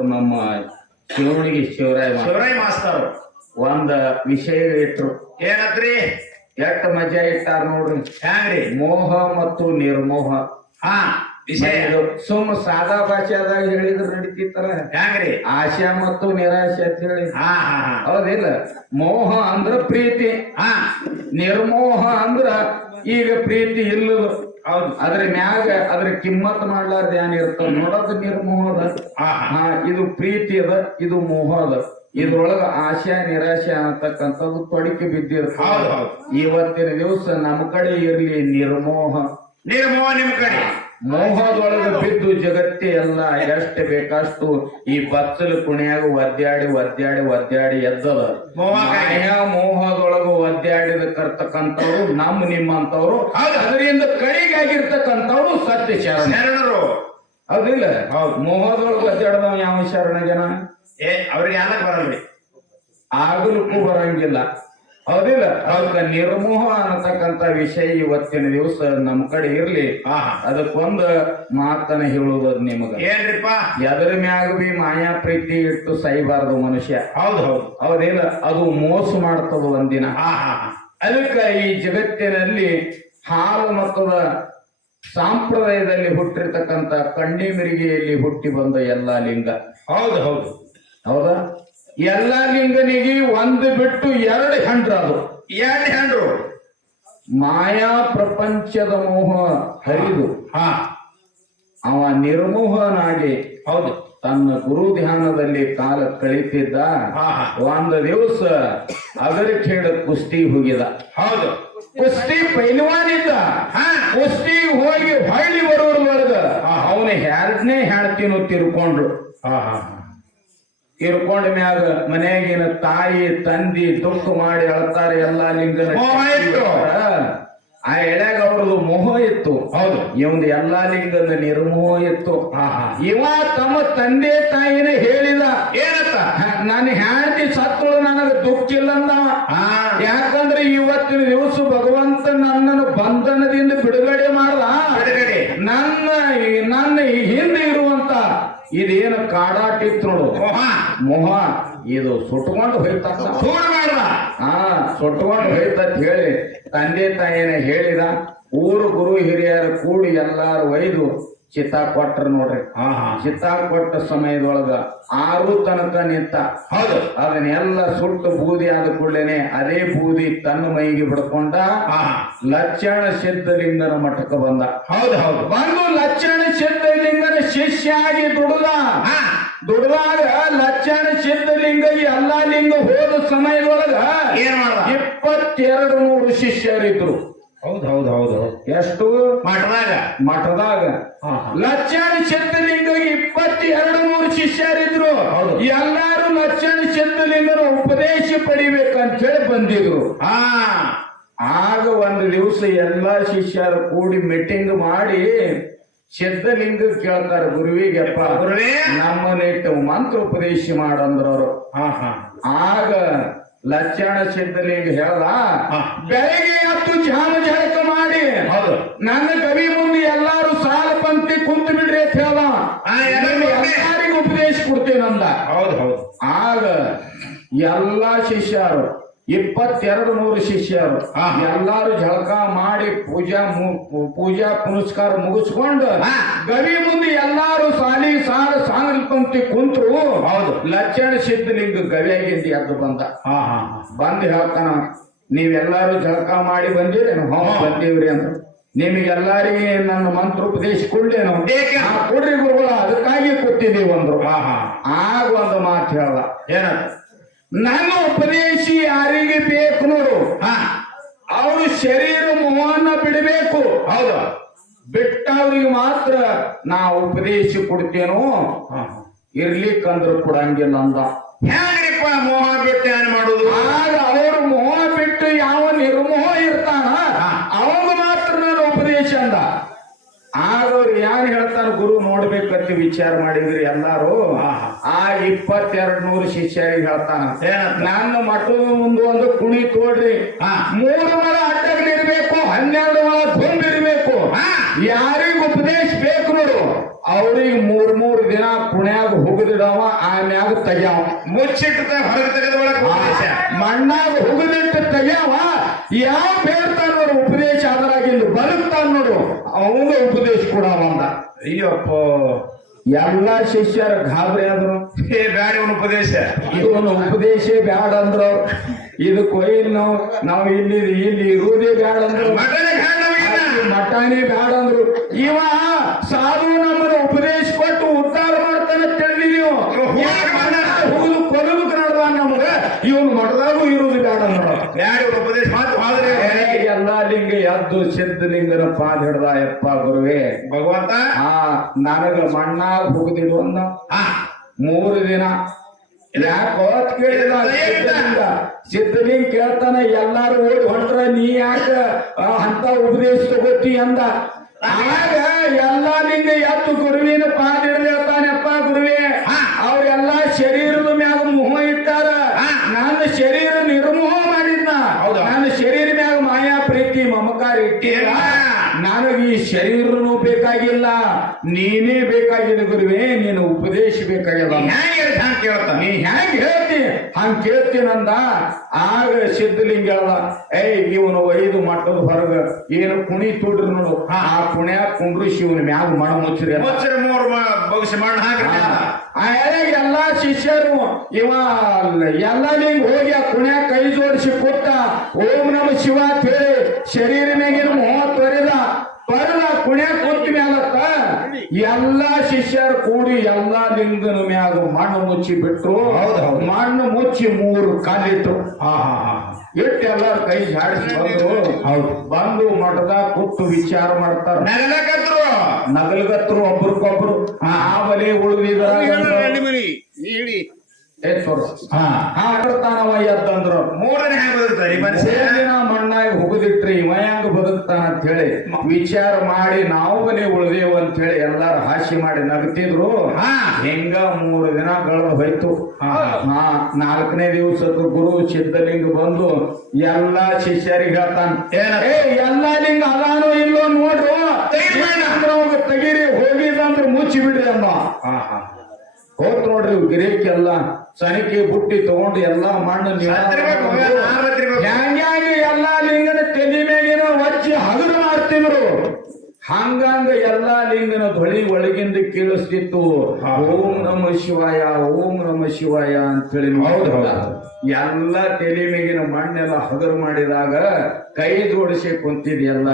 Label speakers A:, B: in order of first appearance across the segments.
A: ನಮ್ಮ ಶಿವಣಿಗೆ ಶಿವರಾಯ
B: ಶಿವರಾಯ ಮಾಸ್ತರ್
A: ಒಂದ ವಿಷಯ ಇಟ್ರು
B: ಏನತ್ರಿ?
A: ಎಟ್ಟ ಮಜಾ ಇಟ್ಟಾರ ನೋಡ್ರಿ.
B: ಹ್ಯಾಂಗ್ರಿ?
A: ಮೋಹ ಮತ್ತು ನಿರ್ಮೋಹ.
B: ಹಾ ವಿಷಯ.
A: ಸುಮ್ ಸಾದಾ ಭಾಷೆದಾಗ ಹೇಳಿದ್ರು ನಡೀತಿತ್ತಲ್ಲ.
B: ಹ್ಯಾಂಗ್ರಿ?
A: ಆಶಾ ಮತ್ತು ನಿರಾಶೆ ಅಂತ ಹೇಳಿ.
B: ಹಾ ಹಾ ಹಾ.
A: ಹೌದಿಲ್ಲ? ಮೋಹ ಅಂದ್ರ ಪ್ರೀತಿ.
B: ಹಾ.
A: ನಿರ್ಮೋಹ ಅಂದ್ರ ಈಗ ಪ್ರೀತಿ ಇಲ್ಲದ. ಅದ್ರ ಮ್ಯಾಗ ಅದ್ರ ಕಿಮ್ಮತ್ ಮಾಡ್ಲಾರ್ದ ಏನ್ ಇರ್ತದ ನೋಡೋದು ನಿರ್ಮೋಹದ.
B: ಹಾ ಹಾ.
A: ಹಾ ಇದು ಪ್ರೀತಿ ಅದ ಇದು ಮೋಹ ಅದ ಇದ್ರೊಳಗ ಆಶೆ ನಿರಾಶೆ ಅನ್ನತಕ್ಕಂಥದ್ದು ತೊಡಕಿ
B: ಬಿದ್ದಿರ್ತ.
A: ಇವತ್ತಿನ ದಿವಸ ನಮ್ ಕಡೆ ಇರ್ಲಿ ನಿರ್ಮೋಹ.
B: ನಿರ್ಮೋಹ ನಿಮ್ ಕಡೆ.
A: ಮೋಹದೊಳಗ ಬಿದ್ದು ಜಗತ್ತೆ ಎಲ್ಲ ಎಷ್ಟು ಬೇಕಷ್ಟು ಈ ಬಚ್ಚಲು ಕುಣಿಯಾಗ ಒದ್ದಾಡಿ ಒದ್ದಾಡಿ ಒದ್ದಾಡಿ ಎದ್ದದ.
B: ಮೋಹದೊಳಗು
A: ಮಾಯಾ ಮೋಹದೊಳಗ ಒದ್ದಾಡಿದ ಕರ್ತಕ್ಕಂಥವ್ರು ನಮ್ಮ ನಿಮ್ಮಂತವ್ರು. ಅದರಿಂದ ಕಡಿಗಾಗಿರ್ತಕ್ಕಂಥವ್ರು ಸತ್ಯ ಶರಣ
B: ಶರಣರು.
A: ಹೌದಿಲ್ಲ ಹೌದು. ಮೋಹದೊಳಗ ಒದ್ದಾಡದವ ಯಾವ ಶರಣ ಜನ
B: ಏ ಅವ್ರಿಗೆ ಯಾರಕ್ಕೆ ಬರಲ್ರಿ?
A: ಆಗಲಕ್ಕೂ ಬರಂಗಿಲ್ಲ. ಹೌದಿಲ್ಲ. ಅದಕ್ಕ ನಿರ್ಮೋಹ ಅನ್ನತಕ್ಕಂತ ವಿಷಯ ಇವತ್ತಿನ ದಿವಸ ನಮ್ಮ ಕಡೆ ಇರ್ಲಿ. ಅದಕ್ಕೊಂದ ಮಾತನ್ನ ಹೇಳುವುದು ನಿಮಗ.
B: ಏನ್ರಿಪ್ಪ?
A: ಎದ್ರ ಮ್ಯಾಗ ಬಿ ಮಾಯಾ ಪ್ರೀತಿ ಇಟ್ಟು ಸೈಬಾರದು ಮನುಷ್ಯ.
B: ಹೌದು ಹೌದು.
A: ಹೌದಿಲ್ಲ. ಅದು ಮೋಸ ಮಾಡ್ತದ ಒಂದಿನ. ಅದಕ್ಕೆ ಈ ಜಗತ್ತಿನಲ್ಲಿ ಹಾಲು ಮತದ ಸಾಂಪ್ರದಾಯದಲ್ಲಿ ಹುಟ್ಟಿರ್ತಕ್ಕಂತ ಕಣ್ಣಿಮಿರಿಗೆಯಲ್ಲಿ ಹುಟ್ಟಿ ಬಂದ ಎಲ್ಲಾ ಲಿಂಗ.
B: ಹೌದು ಹೌದು.
A: ಹೌದಾ? ಎಲ್ಲಾ ಲಿಂಗನಿಗೆ ಒಂದು ಬಿಟ್ಟು ಎರಡು ಹೆಂಡ್ರ ಅದು
B: ಎರಡು ಹೆಂಡ್ರು.
A: ಮಾಯಾ ಪ್ರಪಂಚದ ಮೋಹ ಹರಿದು
B: ಹಾ.
A: ಅವ ನಿರ್ಮೋಹನಾಗಿ
B: ಹೌದು.
A: ತನ್ನ ಗುರು ಧ್ಯಾನದಲ್ಲಿ ಕಾಲ ಕಳಿತಿದ್ದ ಒಂದು ದಿವಸ ಅಗರಿಖೇಡ ಕುಸ್ತಿ ಹೋಗಿದ.
B: ಹೌದು.
A: ಕುಸ್ತಿ ಪೈಲ್ವಾನಿದ್ದ.
B: ಹಾ.
A: ಕುಸ್ತಿ ಹೋಗಿ ಹೊಳ್ಳಿ ಬರೋದ್ರೊಳಗ ಅವನ ಎರಡನೇ ಹೆಣ್ತಿನು ತಿರ್ಕೊಂಡ್ರು.
B: ಹಾ ಹಾ. ಹಾ
A: ತಿರ್ಕೊಂಡ ಮ್ಯಾಗ ಮನೆಯಾಗಿನ ತಾಯಿ ತಂದಿ ದುಃಖ ಮಾಡಿ ಅಳ್ತಾರೆ ಎಲ್ಲಾ
B: ಲಿಂಗ.
A: ಆ ಎಳೆಗ ಅವ್ರದ್ದು ಮೋಹ ಇತ್ತು.
B: ಹೌದು.
A: ಇವಂದು ಎಲ್ಲಾ ಲಿಂಗದ ನಿರ್ಮೋಹ ಇತ್ತು. ಇವ ತಮ್ಮ ತಂದೆ ತಾಯಿನ ಹೇಳಿದ
B: ಏನತ್ತ?
A: ನನ್ನ ಹ್ಯಾಂಡಿ ಸತ್ತಳು ನನಗೆ ದುಃಖ ಇಲ್ಲ ಅಂದವ
B: ಹಾ.
A: ಯಾಕಂದ್ರೆ ಇವತ್ತಿನ ದಿವಸ ಭಗವಂತ ನನ್ನನ್ನು ಬಂಧನದಿಂದ ಬಿಡುಗಡೆ ಮಾಡ್ದ
B: ಬಿಡುಗಡೆ
A: ನನ್ನ ನನ್ನ ಹಿಂದೆ ಇರುವಂತ ಇದೇನು ಕಾಡಾಟ ನೋಡು
B: ಮೋಹ.
A: ಇದು ಸುಟ್ಕೊಂಡು ಹೋಯ್ತ
B: ದೂರ ಮಾಡ್ದ.
A: ಹಾ ಸುಟ್ಕೊಂಡು ಹೋಯ್ತತ್ ಹೇಳಿ. ತಂದೆ ತಾಯಿನ ಹೇಳಿದ ಊರು ಗುರು ಹಿರಿಯರು ಕೂಡಿ ಎಲ್ಲಾರು ಒಯ್ದು ಚಿತ್ತ ಕೊಟ್ರ ನೋಡ್ರಿ. ಚಿತ್ತ ಕೊಟ್ಟ ಸಮಯದೊಳಗ ಆರು ತನಕ ನಿಂತ
B: ಹೌದು.
A: ಅದನ್ನೆಲ್ಲ ಸುಟ್ಟು ಬೂದಿ ಆದ ಕೂಡಲೇನೆ ಅದೇ ಬೂದಿ ತನ್ನ ಮೈಗೆ ಬಿಡ್ಕೊಂಡ ಲಕ್ಷಣ ಸಿದ್ಧಲಿಂಗನ ಮಠಕ್ಕೆ ಬಂದ.
B: ಹೌದು ಹೌದು.
A: ಬಂದು ಲಕ್ಷಣ ಸಿದ್ಧಲಿಂಗನ ಶಿಷ್ಯಾಗಿ ದುಡಿದ.
B: ಹಾ.
A: ದುಡಿದಾಗ ಲಕ್ಷಣ ಸಿದ್ಧಲಿಂಗ ಎಲ್ಲಾ ಲಿಂಗ ಹೋದ ಸಮಯದೊಳಗ ಇಪ್ಪತ್ತೆರಡು ನೂರು ಶಿಷ್ಯರಿದ್ರು.
B: ಹೌದು ಹೌದು ಹೌದು.
A: ಎಷ್ಟು?
B: ಮಠದಾಗ.
A: ಮಠದಾಗ. ಲಕ್ಷಣ ಸಿದ್ಧಲಿಂಗ ಇಪ್ಪತ್ತೆರಡು ಮೂರು ಶಿಷ್ಯರಿದ್ರು. ಎಲ್ಲಾರು ಲಕ್ಷಣ ಸಿದ್ಧಲಿಂಗನ ಉಪದೇಶ ಪಡಿಬೇಕಂತ ಹೇಳಿ ಬಂದಿದ್ರು.
B: ಹಾ.
A: ಆಗ ಒಂದು ದಿವಸ ಎಲ್ಲಾ ಶಿಷ್ಯರು ಕೂಡಿ ಮೀಟಿಂಗ್ ಮಾಡಿ ಸಿದ್ಧಲಿಂಗ ಕೇಳ್ತಾರೆ ಗುರುವಿಗೆಪ್ಪ
B: ಗುರುವೇ.
A: ನಮ್ಮನ್ನಿಟ್ಟು ಮಂತ್ರ ಉಪದೇಶ ಮಾಡಂದ್ರವ್ರು ಆಗ ಲಕ್ಷಣ ಸಿದ್ಧಲಿಂಗ ಹೇಳ್ದ. ಬೆಳಗ್ಗೆ ಹತ್ತು ಜಾನ ಜಳಕ ಮಾಡಿ.
B: ಹೌದು.
A: ನನ್ನ ಕವಿ ಮುಂದೆ ಎಲ್ಲಾರು ಸಾಲ ಪಂಕ್ತಿ ಕುಂತು ಬಿಡ್ರಿ ಅಂತ ಹೇಳ್ದ
B: ಹಾ, ಎಲ್ಲರಿಗೂ ಒಮ್ಮೆ.
A: ಎಲ್ಲರಿಗೂ ಉಪದೇಶ ಕೊಡ್ತೇನಂದ
B: ಹೌದು ಹೌದು.
A: ಆಗ ಎಲ್ಲಾ ಶಿಷ್ಯರು ಇಪ್ಪತ್ತೆರಡು ನೂರು ಶಿಷ್ಯರು. ಎಲ್ಲಾರು ಜಳಕ ಮಾಡಿ ಪೂಜಾ ಪೂಜಾ ಪುನಸ್ಕಾರ ಮುಗಿಸ್ಕೊಂಡು. ಗವಿ ಮುಂದೆ ಎಲ್ಲಾರು ಸಾಲಿ ಸಾಲ ಸಾಂಗ್ ಪಂಕ್ತಿ ಕುಂತ್ರು.
B: ಹೌದು.
A: ಲಕ್ಷಣ ಸಿದ್ಧಲಿಂಗ ಗವಿಯಾಗಿಂದ ಎದ್ದು ಬಂದ.
B: ಹಾ ಹಾ ಹಾ.
A: ಬಂದು ಹೇಳ್ತಾನ ನೀವೆಲ್ಲಾರು ಜಳಕ ಮಾಡಿ ಬಂದಿರೇನು?
B: ಹಾ.
A: ಬಂದೀವ್ರಿ ಅಂತ ನಿಮಗೆಲ್ಲಾರಿಗೆ ನನ್ನ ಮಂತ್ರ ಉಪದೇಶ ಕೊಡ್ಲೇನು ಕೊಡ್ರಿ ಗುರುಗಳ ಅದಕ್ಕಾಗಿ ಕೊಟ್ಟಿದ್ದೀವಿ ಅಂದ್ರು.
B: ಹಾ
A: ಆಗ ಒಂದು ಮಾತು ಹೇಳ್ದ
B: ಏನತ್ತ
A: ನನ್ನ ಉಪದೇಶ ಯಾರಿಗೆ ಬೇಕು ನೋಡು.
B: ಹಾ.
A: ಅವರು ಶರೀರ ಮೋಹನ ಬಿಡಬೇಕು.
B: ಹೌದು.
A: ಬಿಟ್ಟವ್ರಿಗೆ ಮಾತ್ರ ನಾ ಉಪದೇಶ ಕೊಡ್ತೇನೋ. ಇರ್ಲಿಕ್ಕಂದ್ರು ಕೊಡಂಗಿಲ್ಲ ಅಂದ
B: ಹೇಗ್ರಿಪ್ಪ ಮೋಹ ಬಿಟ್ಟು ಏನ್ ಮಾಡುದು?
A: ಆಗ ಅವರು ಮೋಹ ಬಿಟ್ಟು ಯಾವ ನಿರ್ಮೋಹ ಇರ್ತಾನ. ಅವಾಗ ಮಾತ್ರ ನಾನು ಉಪದೇಶ ಅಂದ. ಆಗ ಅವ್ರು ಯಾರು ಹೇಳ್ತಾರ ಗುರು ನೋಡ್ಬೇಕಂತ ವಿಚಾರ ಮಾಡಿದ್ರಿ ಎಲ್ಲಾರು. ಆ ಇಪ್ಪತ್ತೆರಡ್ ನೂರು ಶಿಷ್ಯರಿಗೆ ಹೇಳ್ತಾನ? ನನ್ನ ಮಠದ ಮುಂದೆ ಒಂದು ಕುಣಿ ತೋಡ್ರಿ. ಮೂರು ಮರ ಅಡ್ಡಗಳಿರ್ಬೇಕು ಹನ್ನೆರಡು ಮರ ತುಂಬಿರ್ಬೇಕು
B: ಹಾ.
A: ಯಾರಿಗ ಉಪದೇಶ ಬೇಕು ನೋಡು. ಅವ್ರಿಗೆ ಮೂರ್ ಮೂರ್ ದಿನ ಕುಣ್ಯಾಗ ಹುಗದಿಡವ ಆಮ್ಯಾಗ ತೆಗ್ಯಾವ.
B: ಮುಚ್ಚಿಟ್ಟು ಹೊರಗೆ ತೆಗೆದ ಒಳಗೆ ಉಪದೇಶ.
A: ಮಣ್ಣಾಗ ಹುಗದಿಟ್ಟು ತೆಗ್ಯಾವ ಯಾವ ಬೇಡ್ತಾನ ನೋಡು ಉಪದೇಶ ಅದರಾಗಿಂದು ಬರುತ್ತಾನ ನೋಡು. ಅವಂಗ ಉಪದೇಶ ಕೂಡ ಅಂದ.
B: ಅಯ್ಯಪ್ಪ.
A: ಎಲ್ಲ ಶಿಷ್ಯರ ಗಾಬರಿ ಅಂದ್ರು.
B: ಏ ಬ್ಯಾಡ ಇವನು ಉಪದೇಶ.
A: ಇವನು ಉಪದೇಶ ಬ್ಯಾಡ ಅಂದ್ರು. ಇದು ಕೊಯ್ಲ್ ನಾವು ನಾವು ಇಲ್ಲಿ ಇಲ್ಲಿ ಇರುವುದೇ ಬ್ಯಾಡ ಅಂದ್ರು. ಮಠಾನೇ ಬ್ಯಾಡ ಅಂದ್ರು. ಇವ ಸಾಧು ನಮ್ಮನ್ನು ಉಪದೇಶ ಕೊಟ್ಟು ಉದ್ಧಾರ ಮಾಡ್ತಾನೆ ನೀವು. ಹುಡುಗ ಕೊಲುಕ್ ನಡ್ದ ನಮ್ಗ? ಇವನು ಮಠದಾಗೂ ಇರುವುದು ಬ್ಯಾಡ
B: ನೋಡ. ಇವನು ಉಪದೇಶ ಮಾತು ಹೋದ್ರೆ.
A: ಎಲ್ಲಾ ಲಿಂಗ ಎದ್ದು ಸಿದ್ಧಲಿಂಗನ ಪಾದ ಹಿಡ್ದ ಯಪ್ಪ ಗುರುವೇ.
B: ಭಗವಂತ?
A: ಹಾ ನನಗ ಮಣ್ಣಾಗ ಹೋಗದಿಡು ಅಂದ.
B: ಹಾ
A: ಮೂರು ದಿನ ಯಾಕೋ ಸಿದ್ಧಲಿಂಗ ಕೇಳ್ತಾನ ಎಲ್ಲಾರು ಓಡಿ ಹೊಂಟ್ರ ನೀ ಯಾಕ ಅಂತ ಉಪದೇಶ ತಗೋತಿ ಅಂದ ಆಗ ಎಲ್ಲ ನಿನ್ನ ಎತ್ತು ಗುರುವಿನ ಪಾದ ಹಿಡ್ದು ಹೇಳ್ತಾನಪ್ಪ ಗುರುವೇ. ಅವ್ರೆಲ್ಲಾ ಶರೀರದ ಮ್ಯಾಗ ಮುಹ ಇಟ್ಟಾರ. ನನ್ನ ಶರೀರ ನಿರ್ಮೋಹ ಮಾಡಿದ್ನ? ನನ್ನ ಶರೀರ ಮ್ಯಾಗ ಮಾಯಾ ಪ್ರೀತಿ ಮಮಕಾರ ಇಟ್ಟಿಲ್ಲ
B: ಇಲ್ಲ.
A: ನನಗೆ ಈ ಶರೀರನು ಬೇಕಾಗಿಲ್ಲ ನೀನೇ ಬೇಕಾಗಿದೆ ಗುರುವೇ ನೀನು ಉಪದೇಶ
B: ಬೇಕಾಗಿಲ್ಲ
A: ನೀ ಹೆಂಗ್ ಹೇಳ್ತಿ? ಹಂಗ ಕೇಳ್ತೀನಂದ ಆಗ ಸಿದ್ಧಲಿಂಗ ಹೇಳ್ದ ಏಯ್ ಇವನು ಒಯ್ದು ಮಟ್ಟದ ಹೊರಗ ಏನು ಕುಣಿ ತುಡ್ರಿ ನೋಡು. ಆ ಕುಣಿಯ ಕುಂಡ್ರು ಶಿವನ ಮ್ಯಾಗ ಮಣ ಮುಚ್ಚ್ರಿ ಅಂತ.
B: ಮುಚ್ಚರ ಮೂರು ಬಗ್ಸಿ ಮಣ್ಣು ಹಾಕಿ
A: ಎಲ್ಲಾ ಶಿಷ್ಯರು ಇವ ಎಲ್ಲ ನಿಂಗ್ ಹೋಗಿ ಆ ಕುಣ್ಯಾಗ ಕೈ ಜೋಡಿಸಿ ಕೊಟ್ಟ ಓಂ ನಮ ಶಿವ ಕೇಳಿ ಹೇಳಿ ಶರೀರ ಮ್ಯಾಗಿನ ಮೋಹ ತೊರೆದ ಕುಣ್ಯಾಗ ಕುಂತ ಮ್ಯಾಲತ್ತ? ಎಲ್ಲಾ ಶಿಷ್ಯರು ಕೂಡಿ ಎಲ್ಲಾ ಲಿಂಗನ ಮ್ಯಾಗ ಮಣ್ಣು ಮುಚ್ಚಿ ಬಿಟ್ರು. ಮಣ್ಣು ಮುಚ್ಚಿ ಮೂರು
B: ಕಾಲಿತ್ತು. ಆಹಾ
A: ಇಟ್ಟು ಎಲ್ಲಾರು ಕೈ ಜಾಡಿಸಿ ಬಂದು
B: ಹೌದು.
A: ಬಂದು ಮಠದ ಕುತ್ತು ವಿಚಾರ ಮಾಡ್ತಾರ.
B: ನಗಲಗತ್ರು.
A: ನಗಲ್ಗತ್ರು ಒಬ್ರಿಗೊಬ್ರು. ಆ ಬಲಿ ಉಳಿದಿದ್ರ ಏ ತೋರ್ಸು.
B: ಹಾ
A: ಹಾ ಬರ್ತಾನವ ಎದ್ದಂದ್ರು.
B: ಮೂರನೇ
A: ಮಣ್ಣಾಗಿ ಹುಗುದಿಟ್ರಿ ಇವ ಬದುಕ್ತಾನ ಅಂತ ಹೇಳಿ ವಿಚಾರ ಮಾಡಿ ನಾವು ಮನೆ ಉಳ್ದೇವು ಅಂತ ಹೇಳಿ ಎಲ್ಲಾರು ಹಾಸಿ ಮಾಡಿ ನಗ್ತಿದ್ರು. ಹಿಂಗ ಮೂರು ದಿನ ಗಳು ಹೋಯ್ತು.
B: ಹಾ.
A: ನಾಲ್ಕನೇ ದಿವಸಕ್ಕೆ ಗುರು ಸಿದ್ಧಲಿಂಗ ಬಂದು ಎಲ್ಲಾ ಶಿಷ್ಯರಿಗೆ ಹೇಳ್ತಾನ ಏ ಎಲ್ಲಾ ಲಿಂಗ ಅದಾನೋ ಇಲ್ಲೋ ನೋಡ್ರು.
B: ತೆಗೀರಿ
A: ಹೋಗಿದಂದ್ರೆ ಮುಚ್ಚಿ ಬಿಡ್ರಿ
B: ಅಮ್ಮ
A: ಹೋತ್ ನೋಡ್ರಿ ಗಿರೇಕೆಲ್ಲ ಸನಿಕೆ ಬುಟ್ಟಿ ತಗೊಂಡು ಎಲ್ಲಾ ಮಣ್ಣು ಎಲ್ಲಾ ಲಿಂಗನ ತಲೆ ಮೇಲಿನ ಹಚ್ಚಿ ಹಗರು ಮಾಡ್ತಿದ್ರು. ಹಂಗಂಗ ಎಲ್ಲಾ ಲಿಂಗನ ಧ್ವಳಿ ಒಳಗಿಂದ ಕೇಳಿಸ್ತಿತ್ತು ಓಂ ನಮ ಶಿವಾಯ ಓಂ ನಮ ಶಿವಾಯ ಅಂತೇಳಿ
B: ಹೌದು, ಹೌದು.
A: ಎಲ್ಲ ತಲೆ ಮೇಗಿನ ಮಣ್ಣೆಲ್ಲ ಹಗರು ಮಾಡಿದಾಗ ಕೈ ಜೋಡಿಸಿ ಕುಂತಿದ್ ಎಲ್ಲ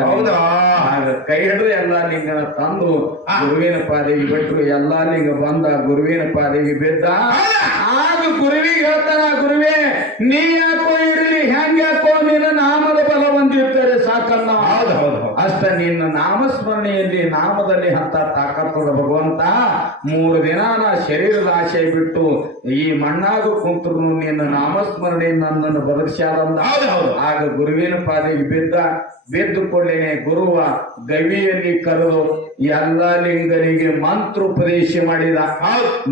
A: ಕೈ ಹಿಡಿದು ಎಲ್ಲಾ ಲಿಂಗನ ತಂದು. ಗುರುವಿನ ಪಾದಿಗೆ ಬಿಟ್ರು ಎಲ್ಲಾ ಲಿಂಗ ಬಂದ ಗುರುವಿನ ಪಾದಿಗೆ ಬಿದ್ದ? ಆಗ ಗುರುವಿಗೆ ಹೇಳ್ತಾನ ಗುರುವೇ ನೀ ಯಾಕೋ ಇರಲಿ ಹೆಂಗ್ ಯಾಕೋ ನಿನ್ನ ನಾಮದ ಬಲ ಹೊಂದಿರ್ತಾರೆ
B: ಹೌದು.
A: ಅಷ್ಟ ನಿನ್ನ ನಾಮಸ್ಮರಣೆಯಲ್ಲಿ ನಾಮದಲ್ಲಿ ಅಂತ ತಾಕತ್ತದ ಭಗವಂತ ಮೂರು ದಿನ ನಾ ಶರೀರದ ಆಶೆ ಬಿಟ್ಟು ಈ ಮಣ್ಣಾಗ ಕುಂತರು ನಿನ್ನ ನಾಮಸ್ಮರಣೆ ನನ್ನನ್ನು
B: ಹೌದು, ಹೌದು.
A: ಆಗ ಗುರುವಿನ ಪಾದಿಗೆ ಬಿದ್ದ ಬಿದ್ದು ಕೊಳ್ಳೇನೆ ಗುರುವ ಗವಿಯಲ್ಲಿ ಕರೆದು ಎಲ್ಲ ಲಿಂಗನಿಗೆ ಮಂತ್ರೋಪದೇಶ ಮಾಡಿದ.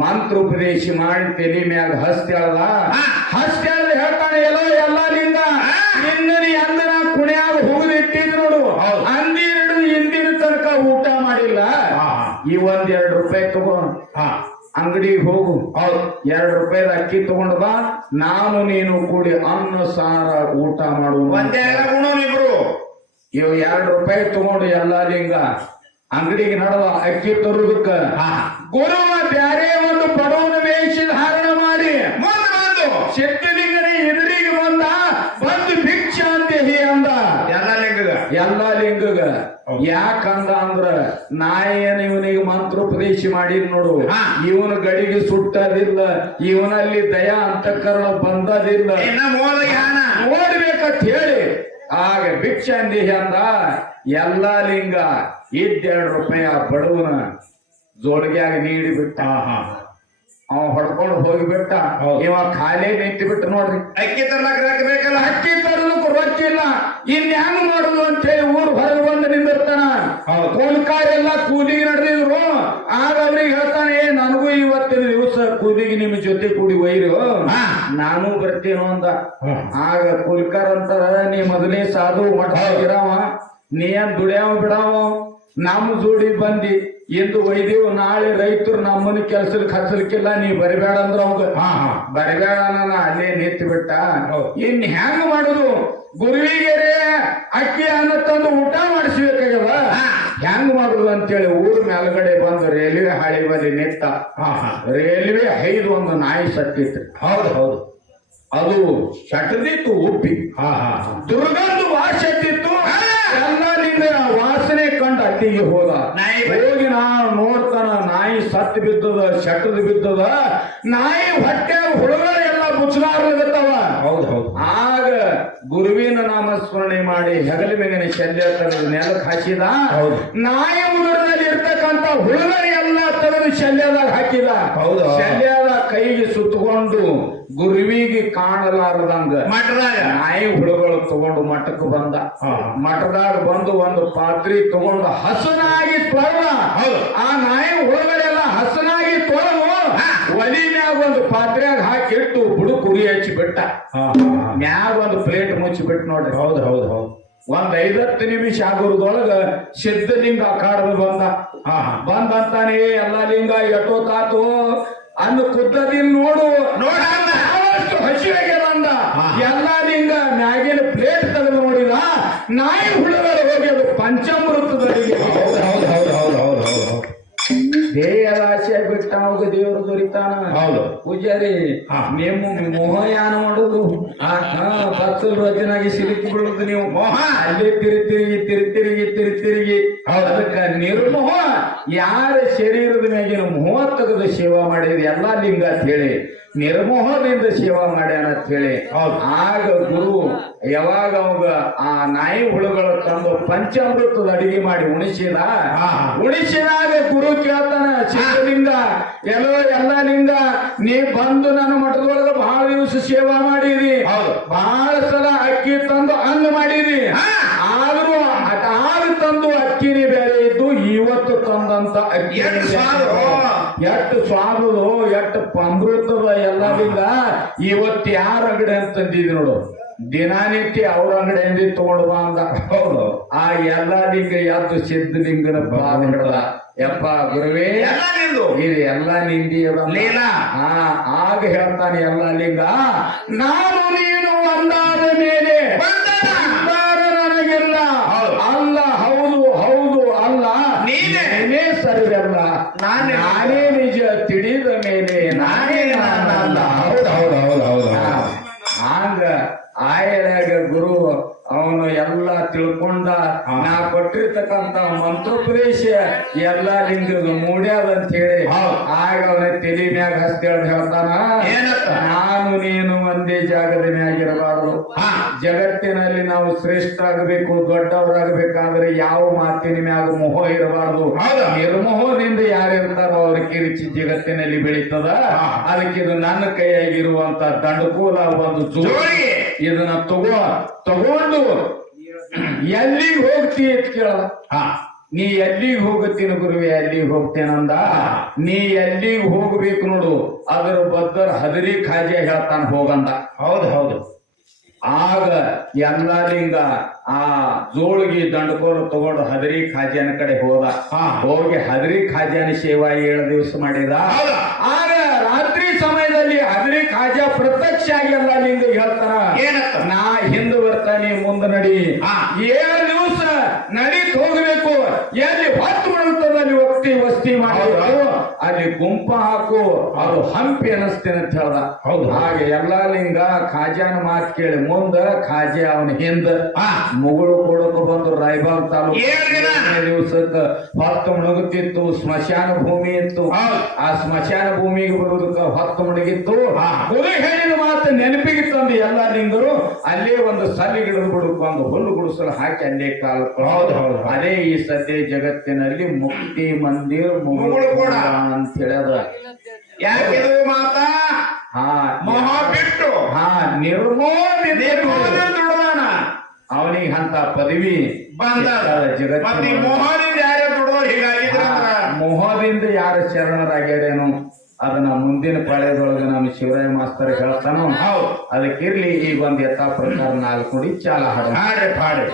A: ಮಂತ್ರೋಪದೇಶ ಮಾಡಿ ತಲೆ ಮ್ಯಾಗ ಹಸ್ತ್ಯಾಳ್ದ. ಹಸ್ತ್ಯಾಳ್ದ ಹೇಳ್ತಾನೆ ಎಲ್ಲೋ ಎಲ್ಲ ಲಿಂಗ ನಿನ್ನ ನೀ ಅಂದನ ಕುಣ್ಯಾಗ ಹೋಗದಿಟ್ಟಿದ್ ನೋಡು
B: ಹೌದು.
A: ಅಂದಿ ಹಿಡಿದು ಇಂದಿನ ತನಕ ಊಟ ಮಾಡಿಲ್ಲ
B: ಹಾ, ಹಾ.
A: ಈ ಒಂದ್ ಎರಡ್ ರೂಪಾಯಿ ತಗೋ
B: ಹಾ.
A: ಅಂಗಡಿ ಹೋಗು. ಹೌದು. ಎರಡ್ ರೂಪಾಯಿದ ಅಕ್ಕಿ ತಗೊಂಡ್ ಬಾ. ನಾನು ನೀನು ಕೂಡಿ ಅನ್ನ ಸಾರ ಊಟ ಮಾಡು
B: ಒಂದೇ ಇಬ್ರು.
A: ಇವ್ ಎರಡ್ ರೂಪಾಯಿ ತಗೊಂಡು ಎಲ್ಲಾ ಲಿಂಗ ಅಂಗಡಿಗೆ ನಡುವ ಅಕ್ಕಿ ತರುದಕ್ಕ
B: ಹಾ.
A: ಗುರುವ ಬ್ಯಾರೆ ಒಂದು ಬಡವನ ವೇಷ ಧಾರಣ ಮಾಡಿ.
B: ಮುಂದೆ ಎಲ್ಲ ಲಿಂಗಗ.
A: ಯಾಕಂದ ಅಂದ್ರ ನಾ ಏನ್ ಇವನಿಗೆ ಮಂತ್ರೋಪದೇಶ ಮಾಡಿ ನೋಡು. ಇವನ ಗಡಿಗೆ ಸುಟ್ಟದಿಲ್ಲ ಇವನಲ್ಲಿ ದಯಾ ಅಂತಃಕರಣ ಬಂದದಿಲ್ಲ. ನೋಡ್ಬೇಕಂತ ಹೇಳಿ. ಆಗ ಭಿಕ್ಷಂದಿ ಅಂದ ಎಲ್ಲಾ ಲಿಂಗ ಇದ್ದೆರಡು ರೂಪಾಯಿ ಆ ಬಡವನ ಜೋಳಿಗ್ಯಾಗ ನೀಡಿ ಬಿಟ್ಟ.
B: ಹಾ ಹಾ
A: ಅವ ಹೊಡ್ಕೊಂಡು ಹೋಗಿಬಿಟ್ಟ. ಇವ ಖಾಲಿ ನಿಂತು ಬಿಟ್ಟು ನೋಡ್ರಿ.
B: ಅಕ್ಕಿ ತರ್ಲಕ್ ಬೇಕಲ್ಲ?
A: ಅಕ್ಕಿ ತರಲಿಕ್ಕೆ ರೊಕ್ಕಿಲ್ಲ ಇನ್ ಹೆಂಗ್ ಮಾಡುದು ಅಂತ ಹೇಳಿ ಊರ್ ಹೊರಗೆ ಬಂದು ನಿಂದಿರ್ತಾನ.
B: ಹೌದು.
A: ಕೂಲಿಕಾರೆಲ್ಲ ಕೂಲಿಗೆ ನಡೆದಿದ್ರು ಆಗ ಅವ್ರಿಗೆ ಹೇಳ್ತಾನೆ "ಏ, ನನಗೂ ಇವತ್ತಿನ ದಿವಸ ಕೂಲಿಗೆ ನಿಮ್ ಜೊತೆ ಕೂಡಿ ಒಯ್ರು. ನಾನು ಬರ್ತೀನೋ ಅಂದ. ಆಗ ಕೂಲಿಕಾರ ಅಂತಾರ ನೀ ಮೊದಲೇ ಸಾಧು ಮಠ ಇರಾವ. ನೀ ಏನ್ ದುಡಿಯಾವ ಬಿಡಾವ? ನಮ್ಮ ಜೋಡಿ ಬಂದಿ. ಎಂದು ವೈದ್ಯ ನಾಳೆ ರೈತರು ನಮ್ಮನ್ನ ಕೆಲ್ಸಕ್ಕೆ ಹಚ್ಚಲಿಕ್ಕಿಲ್ಲ ನೀ ಬರಿಬೇಡ ಅಂದ್ರ ಅವಾಗ.
B: ಹಾ ಹಾ.
A: ಬರಿಬೇಡ ನನ್ನ ಅಲ್ಲೇ ನಿಂತು ಬಿಟ್ಟ. ಇನ್ ಹೆಂಗ್ ಮಾಡುದು? ಗುರುವಿಗೆರೆ ಅಕ್ಕಿ ಅನ್ನ ತಂದು ಊಟ
B: ಮಾಡಿಸ್ಬೇಕಾಗ್ಯದ.
A: ಹೆಂಗ್ ಮಾಡುದು ಅಂತೇಳಿ ಊರ್ ಮೇಲ್ಗಡೆ ಬಂದು ರೈಲ್ವೆ ಹಾಳಿ ಬದಿ ನಿಂತ.
B: ಹಾ ಹಾ.
A: ರೈಲ್ವೆ ಐದು ಒಂದು ನಾಯಿ ಸತ್ತಿತ್ತು.
B: ಹೌದು ಹೌದು.
A: ಅದು ಸಟದಿತ್ತು ಉಪ್ಪಿ
B: ಹಾ ಹಾ ಹಾ.
A: ದುರ್ಗಂದು ವಾಸತ್ತಿತ್ತು ಎಲ್ಲ ನಿಂದ ವಾಸನೆ ಕಂಡು ಅಲ್ಲಿಗೆ ಹೋದ. ಹೋಗಿ ನಾನು ನೋಡ್ತಾನ ನಾಯಿ ಸತ್ತು ಬಿದ್ದದ ಶಟ್ಟದ ಬಿದ್ದದ ನಾಯಿ ಹೊಟ್ಟೆ ಹುಡುಗರೆಲ್ಲ ಮುಚ್ಚಲಾರ್ಲಿಗತ್ತವ
B: ಹೌದು ಹೌದು.
A: ಆಗ ಗುರುವಿನ ನಾಮಸ್ಮರಣೆ ಮಾಡಿ ಹೆಗಲ ಮೇಗಿನ ಶಲ್ಯ ತೆಗೆದು ನೆಲಕ್ಕೆ ಹಾಕಿದ.
B: ಹೌದು.
A: ನಾಯಿ ಉದರದಲ್ಲಿ ಇರ್ತಕ್ಕಂತ ಹುಡುಗರೆಲ್ಲ ತೆಗೆದು ಶಲ್ಯದಾಗ ಹಾಕಿದ.
B: ಹೌದು.
A: ಶಲ್ಯದ ಕೈಗೆ ಸುತ್ತಕೊಂಡು ಗುರುವಿಗೆ ಕಾಣಲಾರದಂಗ
B: ಮಠದಾಗ.
A: ನಾಯಿ ಹುಳುಗಳು ತಗೊಂಡು ಮಠಕ್ಕೆ ಬಂದ. ಮಠದಾಗ ಬಂದು ಒಂದು ಪಾತ್ರಿ ತಗೊಂಡು ಹಸನಾಗಿ ತೊಳೆದ.
B: ಹೌದು.
A: ಆ ನಾಯಿ ಹುಳುಗಳೆಲ್ಲ ಹಸನಾಗಿ ತೊಳೆದು ಒಲಿ ಮ್ಯಾಗ ಒಂದು ಪಾತ್ರೆಯಾಗ ಹಾಕಿ ಇಟ್ಟು ಕುರಿ ಹಚ್ಚಿ ಬಿಟ್ಟ. ಮ್ಯಾಗ ಒಂದು ಪ್ಲೇಟ್ ಮುಚ್ಚಿ ಬಿಟ್ಟು ನೋಡ್ರಿ.
B: ಹೌದು ಹೌದು ಹೌದು.
A: ಒಂದ್ ಐದತ್ತು ನಿಮಿಷ ಆಗೋದ್ರೊಳಗ ಸಿದ್ಧಲಿಂಗ ಅಖಾಡದ ಬಂದ. ಬಂದಂತಾನೆ ಎಲ್ಲ ಲಿಂಗ ಎಟೋ ತಾತು ಅನ್ನು ಕುದ್ದದಿನ್ ನೋಡು.
B: ನೋಡ
A: ಹಸಿವಾಗ್ಯದ ಅಂದ. ಎಲ್ಲ ನಿಂಗ ಮ್ಯಾಗಿನ ಪ್ಲೇಟ್ ತೆಗೆದು ನೋಡಿದ. ನಾಯಿ ಹುಳಗಳು ಹೋಗಿ ಅದು ಪಂಚಾಮೃತದಲ್ಲಿ
B: ಹೌದು ಹೌದು ಹೌದು ಹೌದು ಹೌದು ಹೌದು ಹೌದು.
A: ದೇಹದ ಆಸೆ ಬಿಟ್ಟ ಅವಾಗ ದೇವರು ದೊರಿತಾನ?
B: ಹೌದು.
A: ಪೂಜಾರಿ
B: ನೀವು
A: ಮೋಹಯಾನ ಮೋಹ ಯಾನ ಮಾಡುದು ಹಾ ಬತ್ತಲ್ ರಚನಾಗಿ ಸಿಲುಕಿ ಬಿಡುದು ನೀವು.
B: ಮೋಹ.
A: ಅಲ್ಲಿ ತಿರಿ ತಿರುಗಿ ತಿರಿ ಅದಕ್ಕ ನಿರ್ಮೋಹ ಯಾರ ಶರೀರದ ಮ್ಯಾಗಿನ ಮೋಹ ತೆಗೆದು ಸೇವಾ ಮಾಡಿದ? ಎಲ್ಲಾ ಲಿಂಗ ಅಂತ ಹೇಳಿ. ನಿರ್ಮೋಹದಿಂದ ಸೇವಾ ಮಾಡ್ಯಾನ ಅಂತ ಹೇಳಿ.
B: ಹೌದು.
A: ಆಗ ಗುರು ಯಾವಾಗ ಅವಾಗ ಆ ನಾಯಿ ಹುಳುಗಳು ತಂದು ಪಂಚಾಮೃತದ ಅಡಿಗೆ ಮಾಡಿ ಉಣಿಸಿದ? ಉಣಿಸಿದಾಗ ಗುರು ಕೇಳ್ತಾನ ಶಿವಲಿಂಗ ಎಲ್ಲೋ ಎಲ್ಲ ಲಿಂಗ ನೀ ಬಂದು ನನ್ನ ಮಠದೊಳಗೆ ಬಹಳ ದಿವಸ ಸೇವಾ ಮಾಡಿರಿ
B: ಹೌದು.
A: ಬಹಳ ಸಲ ಅಕ್ಕಿ ತಂದು ಅನ್ನ ಮಾಡಿರಿ
B: ಹಾ.
A: ಆದ್ರೂ ಅದಾದ ತಂದು ಅಕ್ಕಿನಿ ಬೇರೆ ಇದ್ದು ಇವತ್ತು ತಂದಂತ ಅಕ್ಕಿ
B: ಎಷ್ಟ್ ಸ್ವಾದು.
A: ಎಷ್ಟು ಸ್ವಾದದು ಎಷ್ಟು ಅಮೃತದ ಎಲ್ಲದಿಂದ ಇವತ್ತು ಯಾರ ಅಂಗಡಿ ಅಂತಂದಿದ್ ನೋಡು ದಿನಾನಿತ್ಯ ಅವ್ರ ಅಂಗಡಿಯಿಂದ ತಗೊಂಡು ಬಾ ಅಂದ ಹೌದು ಆ ಎಲ್ಲ ಲಿಂಗ ಎದ್ದು ಸಿದ್ಧಲಿಂಗನ ಪಾದ ಹಿಡ್ದ ಯಪ್ಪ ಗುರುವೇ
B: ಎಲ್ಲ ನಿಂದು
A: ಇದು ಎಲ್ಲ ನಿಂದಿ.
B: ಲೀಲಾ.
A: ಆ, ಆಗ ಹೇಳ್ತಾನೆ ಎಲ್ಲ ಲಿಂಗ ನಾನು ಮಂತ್ರೋಪದೇಶ ಎಲ್ಲ ಲಿಂಗದ ಮೂಡ್ಯಾದ ಅಂತ ಹೇಳಿ. ಆಗ ಅವನ ತಲೆ ಮ್ಯಾಗ ಹಸ್ತೇಳ್ದ ಹೇಳ್ತಾನ? ನಾನು ನೀನು ಒಂದೇ ಜಾಗದ ಮ್ಯಾಗಿರಬಾರದು. ಜಗತ್ತಿನಲ್ಲಿ ನಾವು ಶ್ರೇಷ್ಠ ಆಗಬೇಕು ದೊಡ್ಡವರಾಗಬೇಕಾದ್ರೆ ಯಾವ ಮಾತಿನ ಮ್ಯಾಗ ಮೋಹ ಇರಬಾರದು
B: ಹೌದು.
A: ನಿರ್ಮೋಹದಿಂದ ಯಾರಿರ್ತಾರೋ ಅವ್ರ ಕಿರಿಚಿ ಜಗತ್ತಿನಲ್ಲಿ ಬೆಳೀತದ. ಅದಕ್ಕೆ ಇದು ನನ್ನ ಕೈಯಾಗಿರುವಂತ ದಂಡಕೂಲ ಒಂದು ಜೋಡಿ. ಇದನ್ನ ತಗೋ ತಗೊಂಡು ಎಲ್ಲಿ ಹೋಗ್ತಿ ಅಂತ ಕೇಳ ನೀ ಎಲ್ಲಿಗೆ ಹೋಗುತ್ತೀನ ಗುರುವೆ ಎಲ್ಲಿಗೆ ಹೋಗ್ತೇನಂದ ನೀ ಎಲ್ಲಿ ಹೋಗ್ಬೇಕು ನೋಡು ಅದರ ಬದ್ದರ ಹದರಿ ಖಾಜೆ ಹೇಳ್ತಾನ ಹೋಗಂದ
B: ಹೌದು ಹೌದು
A: ಆಗ ಎಲ್ಲಾಲಿಂಗ ಆ ಜೋಳಿಗೆ ದಂಡಕೋಲು ತಗೊಂಡು ಹದರಿ ಖಾಜಾನ ಕಡೆ ಹೋದ
B: ಹಾ.
A: ಹೋಗಿ ಹದರಿ ಖಾಜಾನ ಸೇವಾ ಏಳು ದಿವಸ ಮಾಡಿದ? ಆಗ ರಾತ್ರಿ ಸಮಯದಲ್ಲಿ ಹದರಿ ಖಾಜಾ ಪ್ರತ್ಯಕ್ಷ ಆಗಿ ಎಲ್ಲ ಲಿಂಗ ಹೇಳ್ತಾರ? ನಾ ಹಿಂದೆ ಬರ್ತಾನೆ ಮುಂದೆ ನಡಿ. ಏಳು ದಿವಸ ನಡೀತ್ ಹೋಗ್ಬೇಕು ಎಲ್ಲಿ ಹೊತ್ತು ಬರುತ್ತದೆ ಅಲ್ಲಿ ವಸ್ತಿ ವಸ್ತಿ
B: ಮಾಡಿದ್ರು
A: ಅಲ್ಲಿ ಗುಂಪ ಹಾಕು. ಅದು ಹಂಪಿ ಅನಸ್ತೇನೆ ಅಂತ ಹೇಳ್ದ.
B: ಹೌದು.
A: ಹಾಗೆ ಎಲ್ಲಾ ಲಿಂಗ ಖಾಜಾನ ಮಾತು ಕೇಳಿ ಮುಂದ ಖಾಜೆ ಅವನ ಹಿಂದ. ಮುಗುಳು ಕೊಡಕ ಬಂದು ರಾಯಬಾಗ್ ತಾಲೂಕು ದಿವಸಕ್ಕ ಹೊತ್ತು ಮುಳುಗುತ್ತಿತ್ತು ಸ್ಮಶಾನ ಭೂಮಿ ಇತ್ತು. ಆ ಸ್ಮಶಾನ ಭೂಮಿಗೆ ಬರುವುದಕ್ಕ ಹೊತ್ತು ಮುಣಗಿತ್ತು. ಹೇಳಿದ ಮಾತು ನೆನಪಿಗೆ ತಂದು ಎಲ್ಲಾ ಲಿಂಗರು ಅಲ್ಲೇ ಒಂದು ಸಲ್ಲಿ ಗಿಡದ ಬುಡಕ್ಕೆ ಒಂದು ಹುಲ್ಲು ಗುಡಿಸಲು ಹಾಕಿ ಅಲ್ಲೇ ಕಾಲ
B: ಹೌದು, ಹೌದು.
A: ಅದೇ ಈ ಸದ್ಯ ಜಗತ್ತಿನಲ್ಲಿ ಮುಕ್ತಿ ಮಂದಿರ
B: ಮುಗುಳು ಕೂಡ.
A: ಅಂತ ಹೇಳ್ಯಾರ
B: ಯಾಕೆ ಮಾತ?
A: ಹಾ
B: ಮೋಹ ಬಿಟ್ಟು.
A: ಹಾ
B: ನಿರ್ಮೋಹ ದುಡ್ದಾನ.
A: ಅವನಿಗೆ ಅಂತ ಪದವಿ
B: ಬಂದ ಈ ಮೋಹದಿಂದ ಯಾರೇ ದುಡ್ದೋ ಹೀಗಾಗಿದ್ರ
A: ಮೋಹದಿಂದ ಯಾರು ಶರಣರಾಗ್ಯಾರೇನು? ಅದನ್ನ ಮುಂದಿನ ಪಾಳ್ಯದೊಳಗೆ ನಮ್ ಶಿವರಾಯ ಮಾಸ್ತರ್ ಹೇಳ್ತಾನೋ? ಅದಕ್ಕಿರ್ಲಿ ಈ ಒಂದ್ ಯಥಾ ಪ್ರಕಾರ ನಾಲ್ಕು ನುಡಿ ಚಾಲ ಹಾಡು.
B: ಹಾಡ್ರಿ ಹಾಡ್ರಿ